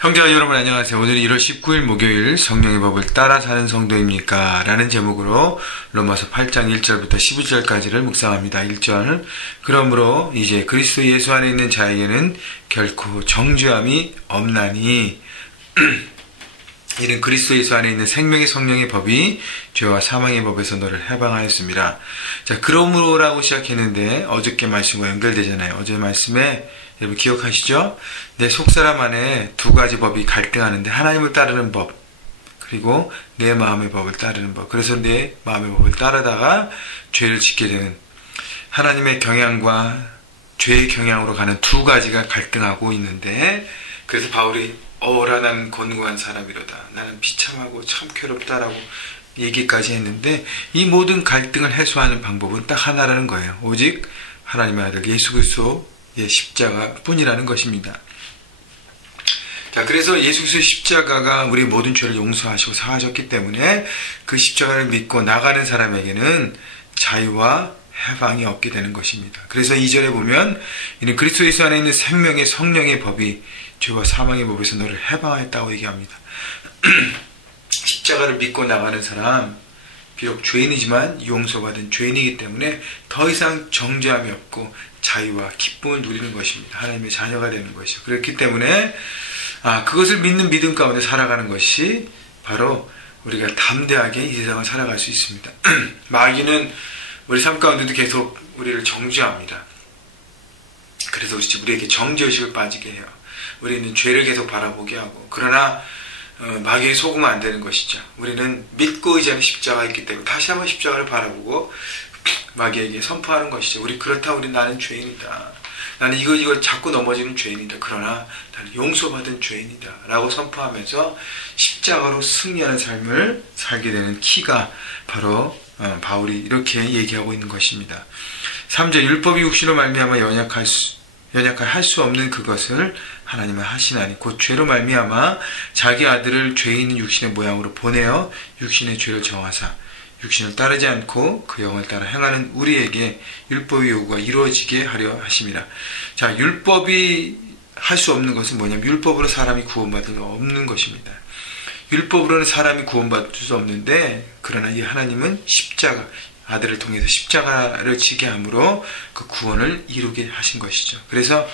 형제와 여러분 안녕하세요. 오늘 1월 19일 목요일 성령의 법을 따라 사는 성도입니까? 라는 제목으로 로마서 8장 1절부터 12절까지를 묵상합니다. 1절 그러므로 이제 그리스도 예수 안에 있는 자에게는 결코 정죄함이 없나니 이는 그리스도 예수 안에 있는 생명의 성령의 법이 죄와 사망의 법에서 너를 해방하였습니다. 자, 그러므로라고 시작했는데 어저께 말씀과 연결되잖아요. 어제 말씀에 여러분 기억하시죠? 내 속사람 안에 두 가지 법이 갈등하는데 하나님을 따르는 법 그리고 내 마음의 법을 따르는 법. 그래서 내 마음의 법을 따르다가 죄를 짓게 되는 하나님의 경향과 죄의 경향으로 가는 두 가지가 갈등하고 있는데, 그래서 바울이 나는 곤고한 사람이로다. 나는 비참하고 참 괴롭다라고 얘기까지 했는데, 이 모든 갈등을 해소하는 방법은 딱 하나라는 거예요. 오직 하나님의 아들 예수 그리스도의 십자가 뿐이라는 것입니다. 자, 그래서 예수 그리스도의 십자가가 우리 모든 죄를 용서하시고 사하셨기 때문에 그 십자가를 믿고 나가는 사람에게는 자유와 해방이 없게 되는 것입니다. 그래서 2절에 보면 이는 그리스도 예수 안에 있는 생명의 성령의 법이 죄와 사망의 법에서 너를 해방하였다고 얘기합니다. 십자가를 믿고 나가는 사람, 비록 죄인이지만 용서받은 죄인이기 때문에 더 이상 정죄함이 없고 자유와 기쁨을 누리는 것입니다. 하나님의 자녀가 되는 것이죠. 그렇기 때문에 그것을 믿는 믿음 가운데 살아가는 것이 바로 우리가 담대하게 이 세상을 살아갈 수 있습니다. 마귀는 우리 삶 가운데도 계속 우리를 정죄합니다. 그래서 우리에게 정죄의식을 빠지게 해요. 우리는 죄를 계속 바라보게 하고, 그러나 마귀에 속으면 안 되는 것이죠. 우리는 믿고 의지하는 십자가가 있기 때문에 다시 한번 십자가를 바라보고 마귀에게 선포하는 것이죠. 우리 나는 죄인이다. 나는 이거 자꾸 넘어지는 죄인이다. 그러나 나는 용서받은 죄인이다. 라고 선포하면서 십자가로 승리하는 삶을 살게 되는 키가 바로 바울이 이렇게 얘기하고 있는 것입니다. 3절 율법이 육신으로 말미암아 연약할 수 없는 그것을 하나님은 하시나니 곧 죄로 말미암아 자기 아들을 죄 있는 육신의 모양으로 보내어 육신의 죄를 정하사 육신을 따르지 않고 그 영을 따라 행하는 우리에게 율법의 요구가 이루어지게 하려 하심이라. 자, 율법이 할 수 없는 것은 뭐냐면 율법으로 사람이 구원받을 수 없는 것입니다. 율법으로는 사람이 구원받을 수 없는데, 그러나 이 하나님은 십자가, 아들을 통해서 십자가를 지게 함으로 그 구원을 이루게 하신 것이죠. 그래서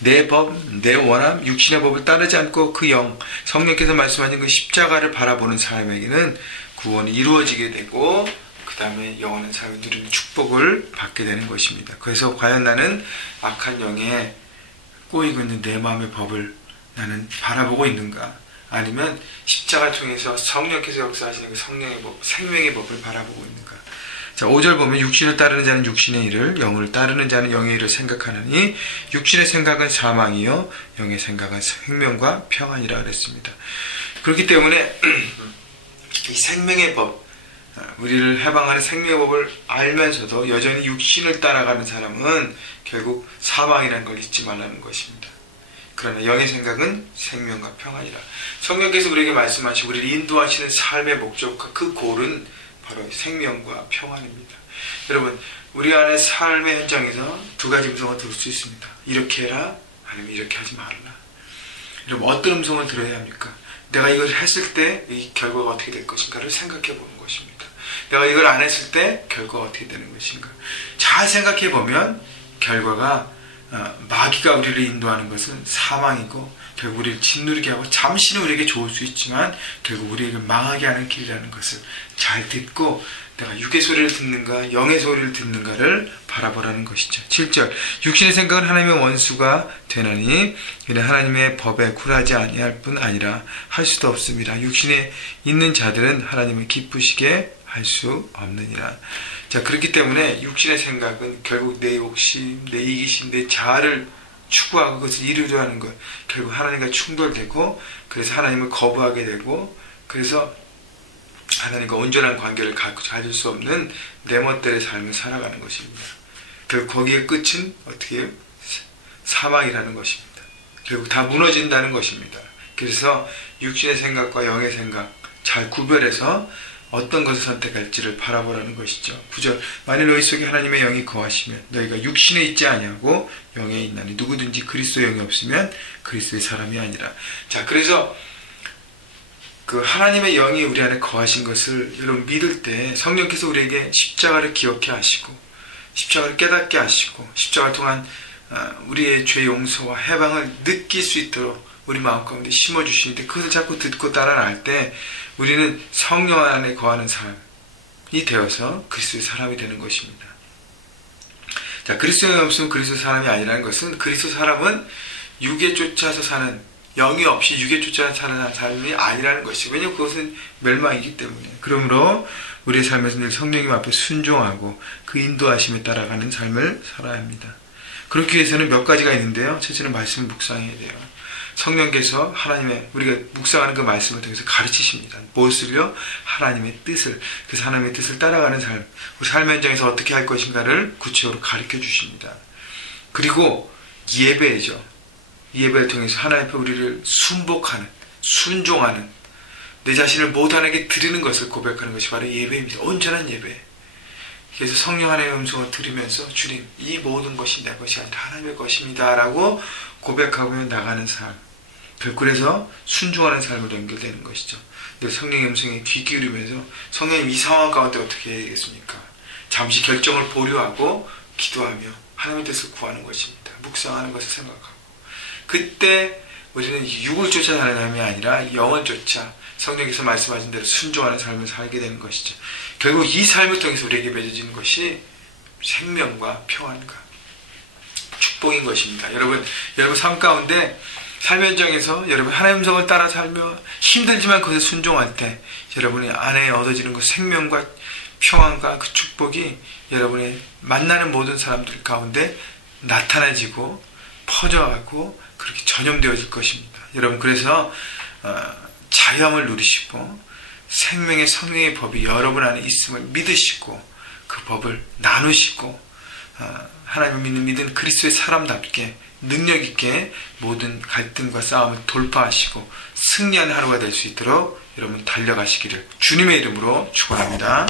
내 법, 내 원함, 육신의 법을 따르지 않고 그 영, 성령께서 말씀하신 그 십자가를 바라보는 사람에게는 구원이 이루어지게 되고 그 다음에 영원한 삶을 누리는 축복을 받게 되는 것입니다. 그래서 과연 나는 악한 영에 꼬이고 있는 내 마음의 법을 나는 바라보고 있는가? 아니면 십자가 통해서 성령께서 역사하시는 그 성령의 법, 생명의 법을 바라보고 있는가? 자, 5절 보면 육신을 따르는 자는 육신의 일을, 영을 따르는 자는 영의 일을 생각하느니 육신의 생각은 사망이요 영의 생각은 생명과 평안이라 그랬습니다. 그렇기 때문에 이 생명의 법, 우리를 해방하는 생명의 법을 알면서도 여전히 육신을 따라가는 사람은 결국 사망이라는 걸 잊지 말라는 것입니다. 그러나 영의 생각은 생명과 평안이라. 성령께서 우리에게 말씀하시고 우리를 인도하시는 삶의 목적과 그 골은 바로 생명과 평안입니다. 여러분, 우리 안에 삶의 현장에서 두 가지 음성을 들을 수 있습니다. 이렇게 해라, 아니면 이렇게 하지 말라. 여러분, 어떤 음성을 들어야 합니까? 내가 이걸 했을 때 이 결과가 어떻게 될 것인가를 생각해 보는 것입니다. 내가 이걸 안 했을 때 결과가 어떻게 되는 것인가. 잘 생각해 보면 결과가 마귀가 우리를 인도하는 것은 사망이고 결국 우리를 짓누르게 하고 잠시는 우리에게 좋을 수 있지만 결국 우리에게 망하게 하는 길이라는 것을 잘 듣고 내가 육의 소리를 듣는가 영의 소리를 듣는가를 바라보라는 것이죠. 7절 육신의 생각은 하나님의 원수가 되나니 이는 하나님의 법에 굴하지 아니할 뿐 아니라 할 수도 없습니다. 육신에 있는 자들은 하나님을 기쁘시게 할 수 없느니라. 자, 그렇기 때문에 육신의 생각은 결국 내 욕심, 내 이기심, 내 자아를 추구하고 그것을 이루려 하는 것, 결국 하나님과 충돌되고 그래서 하나님을 거부하게 되고 그래서 하나님과 온전한 관계를 가질 수 없는 내 멋대로의 삶을 살아가는 것입니다. 결국 거기에 끝은 어떻게 해요? 사망이라는 것입니다. 결국 다 무너진다는 것입니다. 그래서 육신의 생각과 영의 생각 잘 구별해서 어떤 것을 선택할지를 바라보라는 것이죠. 9절 만일 너희 속에 하나님의 영이 거하시면 너희가 육신에 있지 아니하고 영에 있나니 누구든지 그리스도 영이 없으면 그리스도의 사람이 아니라. 자, 그래서 그 하나님의 영이 우리 안에 거하신 것을 여러분 믿을 때 성령께서 우리에게 십자가를 기억해 하시고 십자가를 깨닫게 하시고 십자가를 통한 우리의 죄 용서와 해방을 느낄 수 있도록 우리 마음 가운데 심어주시는데, 그것을 자꾸 듣고 따라 나갈 때 우리는 성령 안에 거하는 사람이 되어서 그리스도의 사람이 되는 것입니다. 자, 그리스도의 영이 없으면 그리스도의 사람이 아니라는 것은, 그리스도 사람은 육에 쫓아서 사는, 영이 없이 육에 쫓아서 사는 사람이 아니라는 것이죠. 왜냐하면 그것은 멸망이기 때문에. 그러므로 우리의 삶에서 늘 성령님 앞에 순종하고 그 인도하심에 따라가는 삶을 살아야 합니다. 그렇기 위해서는 몇 가지가 있는데요. 첫째는 말씀을 묵상해야 돼요. 성령께서 우리가 묵상하는 그 말씀을 통해서 가르치십니다. 무엇을요? 하나님의 뜻을, 그래서 하나님의 뜻을 따라가는 삶, 우리 삶의 현장에서 어떻게 할 것인가를 구체적으로 가르쳐 주십니다. 그리고 예배죠. 예배를 통해서 하나님 앞에 우리를 순복하는, 순종하는, 내 자신을 모든에게 드리는 것을 고백하는 것이 바로 예배입니다. 온전한 예배. 그래서 성령 하나님의 음성을 들으면서 주님, 이 모든 것이 내 것이 아니라 하나님의 것입니다 라고 고백하며 나가는 삶, 그래서 순종하는 삶으로 연결되는 것이죠. 근데 성령의 음성에 귀 기울이면서 성령님 이 상황 가운데 어떻게 해야 되겠습니까? 잠시 결정을 보류하고 기도하며 하나님의 뜻을 구하는 것입니다. 묵상하는 것을 생각하고, 그때 우리는 육을 쫓아 사는 삶이 아니라 영을 쫓아 성령께서 말씀하신 대로 순종하는 삶을 살게 되는 것이죠. 결국 이 삶을 통해서 우리에게 맺어지는 것이 생명과 평안과 축복인 것입니다. 여러분 삶 가운데 삶의 현장에서 여러분 하나님의 음성을 따라 살며 힘들지만 그것에 순종할 때 여러분이 안에 얻어지는 그 생명과 평안과 그 축복이 여러분의 만나는 모든 사람들 가운데 나타나지고 퍼져가고 그렇게 전염되어질 것입니다. 여러분, 그래서 자유함을 누리시고 생명의 성령의 법이 여러분 안에 있음을 믿으시고 그 법을 나누시고 하나님을 믿는 그리스도의 사람답게 능력 있게 모든 갈등과 싸움을 돌파하시고 승리하는 하루가 될 수 있도록 여러분 달려가시기를 주님의 이름으로 축원합니다.